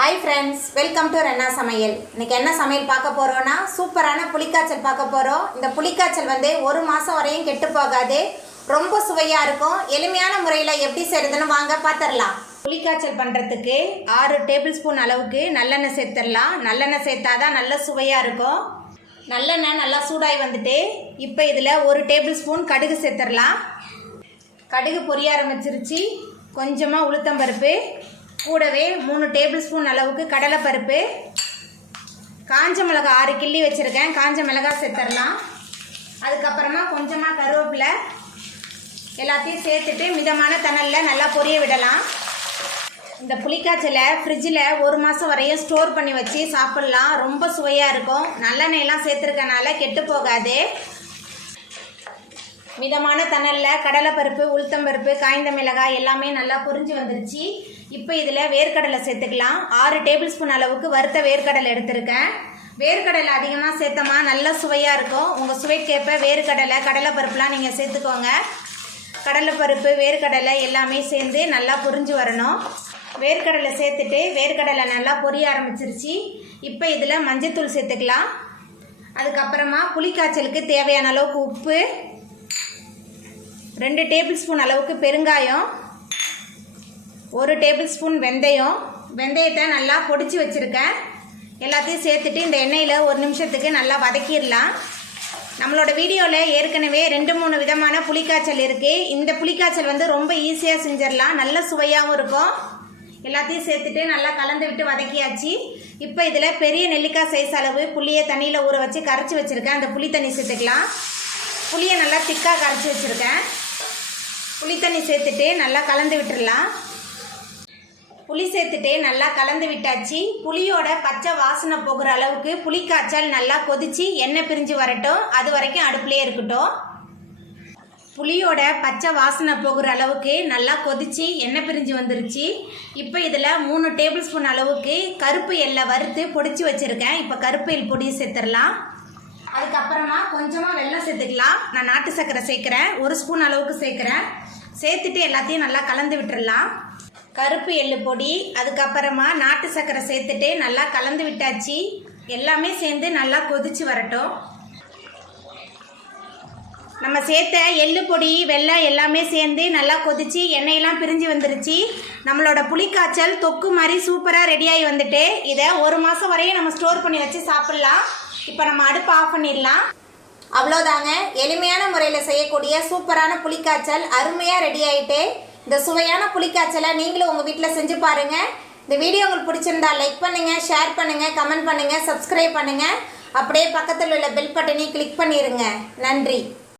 Hi friends, welcome to Renna Samayal. இன்னைக்கு என்ன சமையல் பார்க்க போறோம்னா சூப்பரான புளிக்காய்ச்சல் பார்க்க போறோம். இந்த புளிக்காய்ச்சல் வந்து ஒரு மாசம் வரையும் கெட்டு போகாது. ரொம்ப சுவையா இருக்கும். எளிமையான முறையில் எப்படி செய்யறதுன்னு வாங்க பார்த்துடலாம். புளிக்காய்ச்சல் பண்ணுறதுக்கு 6 டேபிள் ஸ்பூன் அளவுக்கு நல்லெண்ணெய் சேர்த்துடலாம். நல்லெண்ணெய் சேர்த்தாதான் நல்ல சுவையாக இருக்கும். நல்லெண்ணெய் நல்லா சூடாகி வந்துட்டு இப்போ இதில் 1 டேபிள் ஸ்பூன் கடுகு சேர்த்துடலாம். கடுகு பொரிய ஆரம்பிச்சிருச்சு. கொஞ்சமாக உளுத்தம்பருப்பு, கூடவே 3 டேபிள் ஸ்பூன் அளவுக்கு கடலைப்பருப்பு, காஞ்ச மிளகாய் 6 கிள்ளி வச்சுருக்கேன். காஞ்ச மிளகாய் சேர்த்துடலாம். அதுக்கப்புறமா கொஞ்சமாக கருவேப்பிலை எல்லாத்தையும் சேர்த்துட்டு மிதமான தணலில் நல்லா பொரிய விடலாம். இந்த புளிக்காய்ச்சலை ஃப்ரிட்ஜில் 1 மாதம் வரையும் ஸ்டோர் பண்ணி வச்சு சாப்பிட்லாம். ரொம்ப சுவையாக இருக்கும். நல்லெண்ணெயெல்லாம் சேர்த்துருக்கனால கெட்டு போகாது. மிதமான தணலில் கடலைப்பருப்பு, உளுத்தம்பருப்பு, காய்ந்த மிளகாய் எல்லாமே நல்லா பொரிஞ்சு வந்துருச்சு. இப்போ இதில் வேர்க்கடலை சேர்த்துக்கலாம். 6 டேபிள் ஸ்பூன் அளவுக்கு வறுத்த வேர்க்கடலை எடுத்திருக்கேன். வேர்க்கடலை அதிகமாக சேர்த்தோமா நல்ல சுவையாக இருக்கும். உங்கள் சுவைக்கேற்ப வேர்க்கடலை, கடலைப்பருப்புலாம் நீங்கள் சேர்த்துக்கோங்க. கடலைப்பருப்பு, வேர்க்கடலை எல்லாமே சேர்ந்து நல்லா பொரிஞ்சு வரணும். வேர்க்கடலை சேர்த்துட்டு வேர்க்கடலை நல்லா பொரிய ஆரம்பிச்சிருச்சு. இப்போ இதில் மஞ்சத்தூள் சேர்த்துக்கலாம். அதுக்கப்புறமா புளிக்காய்ச்சலுக்கு தேவையான அளவுக்கு உப்பு, 2 டேபிள் ஸ்பூன் அளவுக்கு பெருங்காயம், 1 டேபிள் ஸ்பூன் வெந்தயம். வெந்தயத்தை நல்லா பொடிச்சு வச்சுருக்கேன். எல்லாத்தையும் சேர்த்துட்டு இந்த எண்ணெயில் 1 நிமிஷத்துக்கு நல்லா வதக்கிடலாம். நம்மளோட வீடியோவில் ஏற்கனவே 2-3 விதமான புளிக்காய்ச்சல் இருக்குது. இந்த புளிக்காய்ச்சல் வந்து ரொம்ப ஈஸியாக செஞ்சிடலாம். நல்ல சுவையாகவும் இருக்கும். எல்லாத்தையும் சேர்த்துட்டு நல்லா கலந்து விட்டு வதக்கியாச்சு. இப்போ இதில் பெரிய நெல்லிக்காய் சைஸ் அளவு புளியை தண்ணியில் ஊற வச்சு கரைச்சி வச்சுருக்கேன். அந்த புளி தண்ணி சேர்த்துக்கலாம். புளியை நல்லா திக்காக கரைச்சி வச்சுருக்கேன். புளி தண்ணி சேர்த்துட்டு நல்லா கலந்து விட்டுடலாம். புளி சேர்த்துட்டு நல்லா கலந்து விட்டாச்சு. புளியோட பச்சை வாசனை போகிற அளவுக்கு புளிக்காய்ச்சல் நல்லா கொதித்து எண்ணெய் பிரிஞ்சு வரட்டும். அது வரைக்கும் அடுப்புலேயே இருக்கட்டும். புளியோட பச்சை வாசனை போகிற அளவுக்கு நல்லா கொதித்து எண்ணெய் பிரிஞ்சு வந்துருச்சு. இப்போ இதில் 3 டேபிள் ஸ்பூன் அளவுக்கு கருப்பு எள்ளை வறுத்து பொடிச்சு வச்சுருக்கேன். இப்போ கருப்பு எள் பொடி சேர்த்துடலாம். அதுக்கப்புறமா கொஞ்சமாக வெல்லம் சேர்த்துக்கலாம். நான் நாட்டு சர்க்கரை சேர்க்குறேன். 1 ஸ்பூன் அளவுக்கு சேர்க்குறேன். சேர்த்துட்டு எல்லாத்தையும் நல்லா கலந்து விட்டுடலாம். கருப்பு எள்ளு பொடி, அதுக்கப்புறமா நாட்டு சர்க்கரை சேர்த்துட்டு நல்லா கலந்து விட்டாச்சு. எல்லாமே சேர்ந்து நல்லா கொதிச்சு வரட்டும். நம்ம சேர்த்த எள்ளு பொடி, வெல்லம் எல்லாமே சேர்ந்து நல்லா கொதிச்சு எண்ணெயெல்லாம் பிரிஞ்சு வந்துருச்சு. நம்மளோட புளிக்காய்ச்சல் தொக்கு மாதிரி சூப்பராக ரெடியாகி வந்துட்டு இதை 1 மாதம் வரையும் நம்ம ஸ்டோர் பண்ணி வச்சு சாப்பிட்லாம். இப்போ நம்ம அடுப்பு ஆஃப் பண்ணிடலாம். அவ்வளோதாங்க. எளிமையான முறையில் செய்யக்கூடிய சூப்பரான புளிக்காய்ச்சல் அருமையாக ரெடி ஆகிட்டு. இந்த சுவையான புளிக்காய்ச்சலை நீங்களும் உங்கள் வீட்டில் செஞ்சு பாருங்கள். இந்த வீடியோ உங்களுக்கு பிடிச்சிருந்தா லைக் பண்ணுங்கள், ஷேர் பண்ணுங்கள், கமெண்ட் பண்ணுங்கள், சப்ஸ்கிரைப் பண்ணுங்கள். அப்படியே பக்கத்தில் உள்ள பெல் பட்டனையும் கிளிக் பண்ணிடுங்க. நன்றி.